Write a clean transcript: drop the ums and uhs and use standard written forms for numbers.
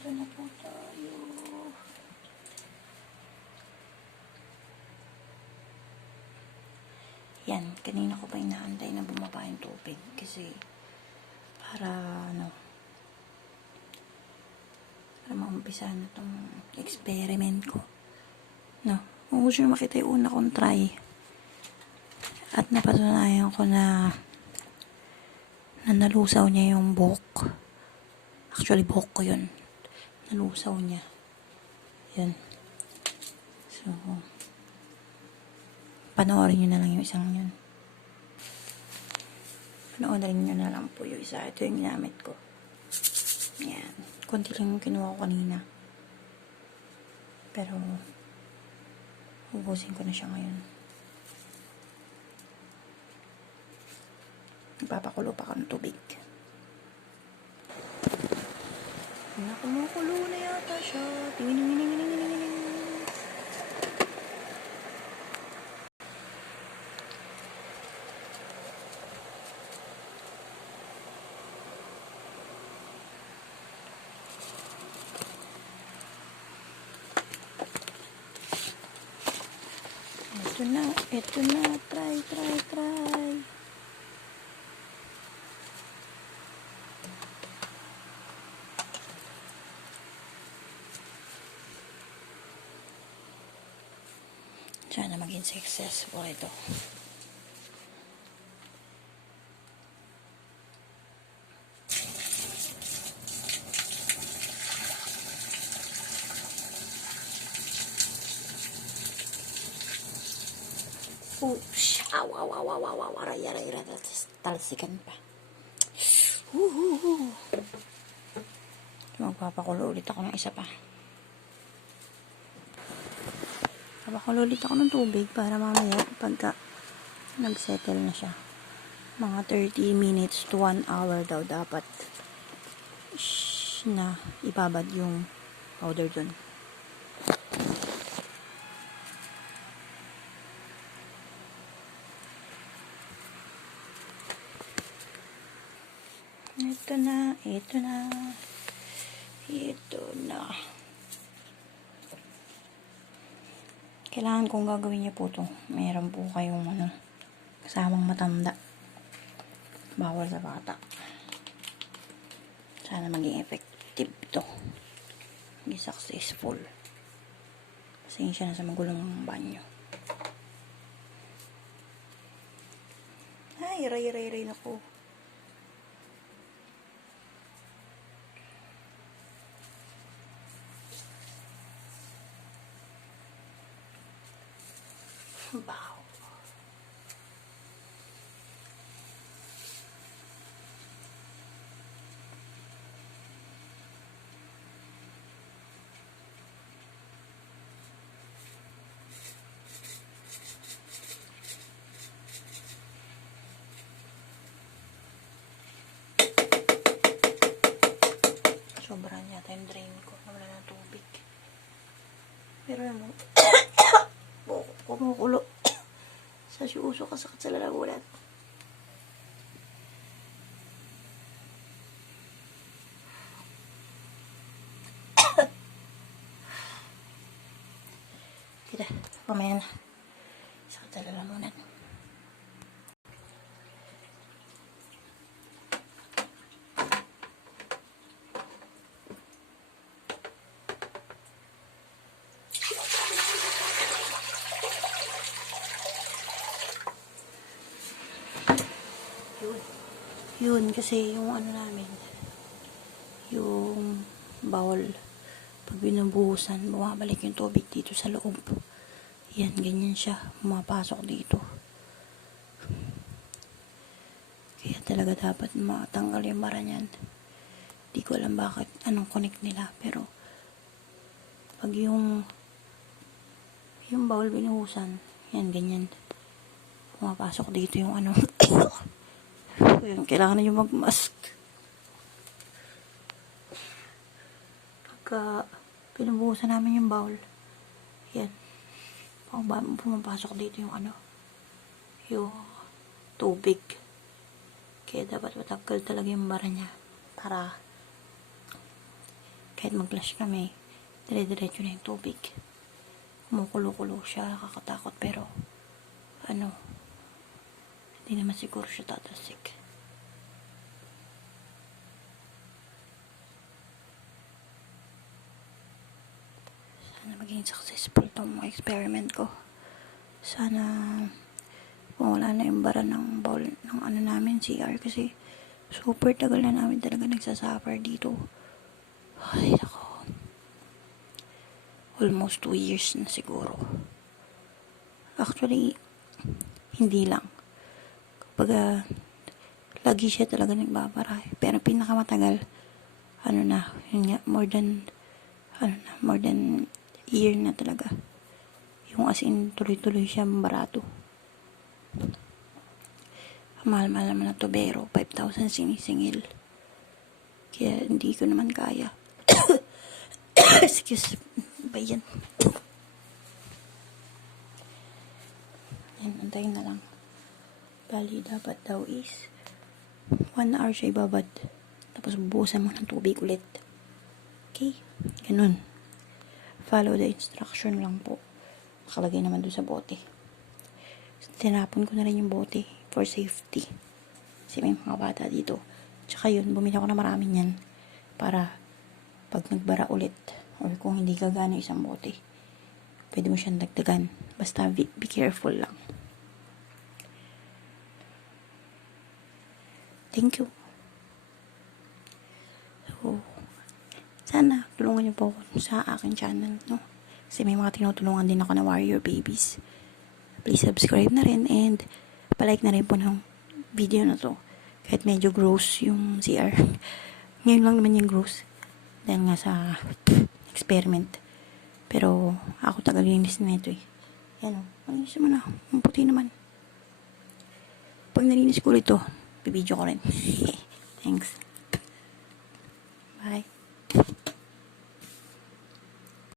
Ito na po tayo. Yan, kanina ko pa inaantay na bumaba yung tubig kasi para maumpisa na tong experiment ko. Kung gusto nyo makita yung una kong try at napatunayan ko na nalusaw niya yung buhok. Actually, buhok ko yun. Nalusaw niya. Yun. So, panoorin nyo na lang yung isang yun. Panoorin nyo na lang po yung isa. Ito yung ginamit ko. Yan. Kunti lang yung kinuha ko kanina. Pero, ubusin ko na siya ngayon. Ipapakulo pa ako ng tubig. Kumukulo na yata siya. Tingin. Ito na, try. Sana maging successful ito. Aray, talsikan pa. Magpapakulo ulit ako ng isa pa. Papakulo ulit ako ng tubig para mamaya pagka nagsettle na siya. Mga 30 minutes to 1 hour daw dapat na ibabad yung powder dun. Ito na. Kailangan kong gagawin niyo po ito. Mayroon po kayong kasamang matanda. Bawal sa bata. Sana maging effective ito. Maging successful. Pasensya na sa magulong banyo. Ay, ray na po. Wow. Sobrang yata yung drain ko. Wala na tubig. Pero naman, kumukulo. Sa siuso kasakit sa lalagunan. Kita, pamaya na. Sakit sa lalagunan. Yun, kasi yung namin, yung bowl, pag binubuhusan, bumabalik yung tubig dito sa loob. Yan, ganyan siya. Pumapasok dito. Kaya talaga dapat matanggal yung bara niyan. Di ko alam bakit, anong connect nila. Pero, pag yung bowl binuhusan, yan, ganyan. Pumapasok dito yung Ayan, kailangan na yung mag-mask. Pagka pinubuhusan namin yung bowl, yan. Pumapasok dito yung yung tubig. Kaya dapat matanggal talaga yung bara niya. Para Kahit mag-flush kami, dire-diretso na yung tubig. Kumukulo-kulo siya, kakatakot, pero hindi naman siguro siya tatasik. Sana maging successful tong experiment ko. Sana wala na yung bara ng bowl ng namin, CR, kasi super tagal na namin talaga nagsasuffer dito. Ay, nako. Almost 2 years na siguro. Actually, hindi lang. Kapag lagi siya talaga nagbabara. Pero pinakamatagal, yun nga, more than year na talaga. Yung as in, tuloy-tuloy siya barato. Mahal-mahal naman na tubero, 5,000 sinisingil. Kaya hindi ko naman kaya. Excuse ba yan? Ayan, antayin na lang. Bali, dapat daw is 1 hour siya ibabad. Tapos bubusan mo ng tubig ulit. Okay? Ganun. Follow the instruction lang po. Nakalagay naman doon sa bote. Tinapon ko na rin yung bote for safety. Kasi may mga bata dito. Tsaka yun, bumili ako na maraming yan. Para pag nagbara ulit, or kung hindi gagana isang bote, pwede mo siyang dagdagan. Basta be careful lang. Thank you. So, sana tulungan niyo po ako sa aking channel, no? Kasi may mga tinutulungan din ako na warrior babies. Please subscribe na rin and palike na rin po ng video na to. Kahit medyo gross yung CR. Ngayon lang naman yung gross. Dahil nga sa experiment. Pero ako tagalinis na ito eh. Yan o. Malinis mo na. Ang puti naman. Pag nalinis ko ulit to, bibidyo ko rin. Thanks.